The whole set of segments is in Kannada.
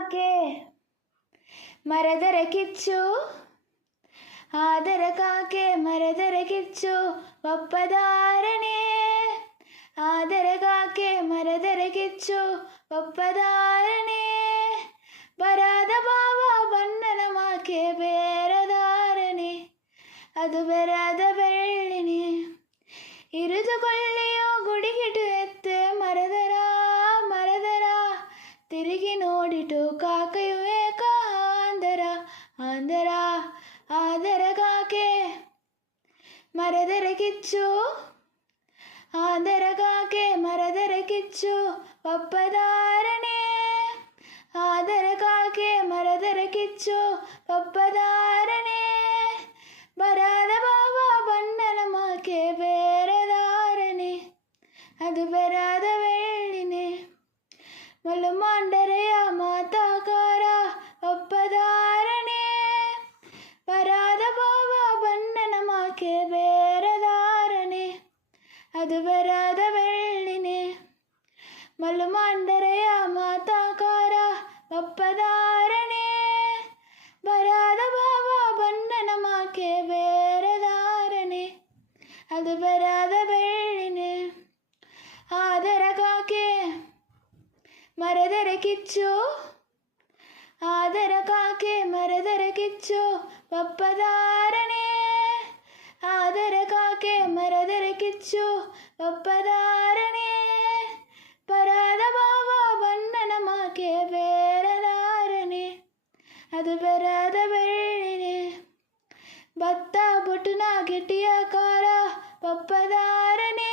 ಕಾಕೆ ಮರದರ ಕಿಚ್ಚು ಆದರ ಕಾಕೆ ಮರದರ ಕಿಚ್ಚು ಒಪ್ಪದಾರಣೆ ಆದರ ಕಾಕೆ ಮರದರ ಕಿಚ್ಚು ಒಪ್ಪದಾರಣೆ ಬರಾದ ಬಾವ ಬಣ್ಣನ ಮಾಕೆ ಬೇರದಾರಣೆ ಅದು ಬೆರಾದ ಬೆಳ್ಳಿನಿ ಇರಿದುಕೊಳ್ಳಿಯೋ ಗುಡಿಗಿಟು ಎತ್ತೆ ಮರದರ ಮರದರ ತಿರುಗಿ ನೋಡಿಟು ಕಾಕೆಯು ಏಕ ಆಂದರ ಆಂದರ ಆದರ ಕಾಕೆ ಮರದರ ಕಿಚ್ಚು ಆದರ ಕಾಕೆ ಮರದರ ಕಿಚ್ಚು ಒಪ್ಪದಾರಣೆ ಆದರ ಕಾಕೆ ಮರದರ ಕಿಚ್ಚು ಒಪ್ಪದಾರಣೆ ಬರಾದ ಬಾವ ಬಣ್ಣನ ಮಾಕೆ ಬೇರದಾರಣೆ ಅದು ಬೆರಾದ ಬೆಳ್ಳಿನೆ ಮಲ್ಲು ಮಾಂಡರೆಯ ಮಾತಾಕಾರ ಒಪ್ಪದಾರಣೆ ಬರಾದ ಬಾವ ಬಣ್ಣನ ಮಾಕೆ ಬೇರದಾರಣೆ ಅದು ಬೆರಾದ ಬೆಳ್ಳಿನೆ ಮಲ್ಲು ಮಾಂಡರೆಯ ಮಾತಾಕಾರ ಒಪ್ಪದಾರಣೆ ಬರಾದ ಬಾವ ಬಣ್ಣನ ಮಾಕೆ ಬೇರದಾರಣೆ ಅದು ಬೆರಾದ ಬೆಳ್ಳಿನೆ ಆದರ ಕಾಕೆ ಮರದರ ಕಿಚ್ಚು ಆದರ ಕಾಕೆ ಮರದರ ಕಿಚ್ಚು ಒಪ್ಪದಾರಣೆ ಆದರ ಕಾಕೆ ಮರದರ ಕಿಚ್ಚು ಒಪ್ಪದಾರಣೆ ಬರಾದ ಬಾವ ಬಣ್ಣನ ಮಾಕೆ ಬೇರದಾರಣೆ ಅದು ಬೆರಾದ ಬೆಳ್ಳಿನೆ ಭತ್ತ ಬುಟುನ ಗೆಟಿಯ ಕಾರ ಒಪ್ಪದಾರಣೆ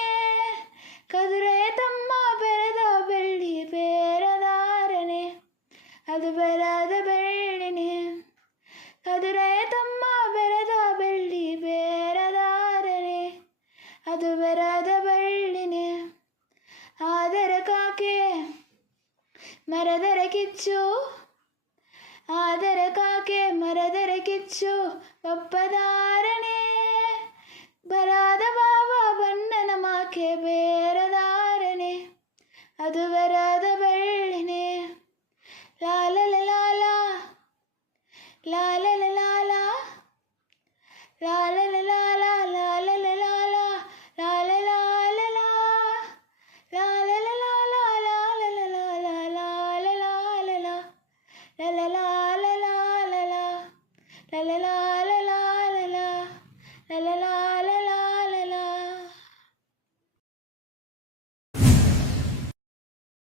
ಕದುರೆ ತಮ್ಮ ಬೆರೆದ ಬೆಳ್ಳಿ ಬೇರದಾರಣೆ ಅದು ಬೆರಾದ ಬೆಳ್ಳಿನೆ ಕದುರೆ ತಮ್ಮ ಬೆರೆದ ಬೆಳ್ಳಿ ಬೇರದಾರಣೆ ಅದು ಬೆರಾದ ಬೆಳ್ಳಿನೆ ಆದರ ಕಾಕೆ ಮರದರ ಕಿಚ್ಚು ಆದರ ಕಾಕೆ ಮರದರ ಕಿಚ್ಚು ಒಪ್ಪದಾರಣೆ ಬರಾದ ಬಾವ ಬಣ್ಣನ ಮಾಕೆ ಬೇರದಾರಣೆ ಅದು ಬೆರಾದ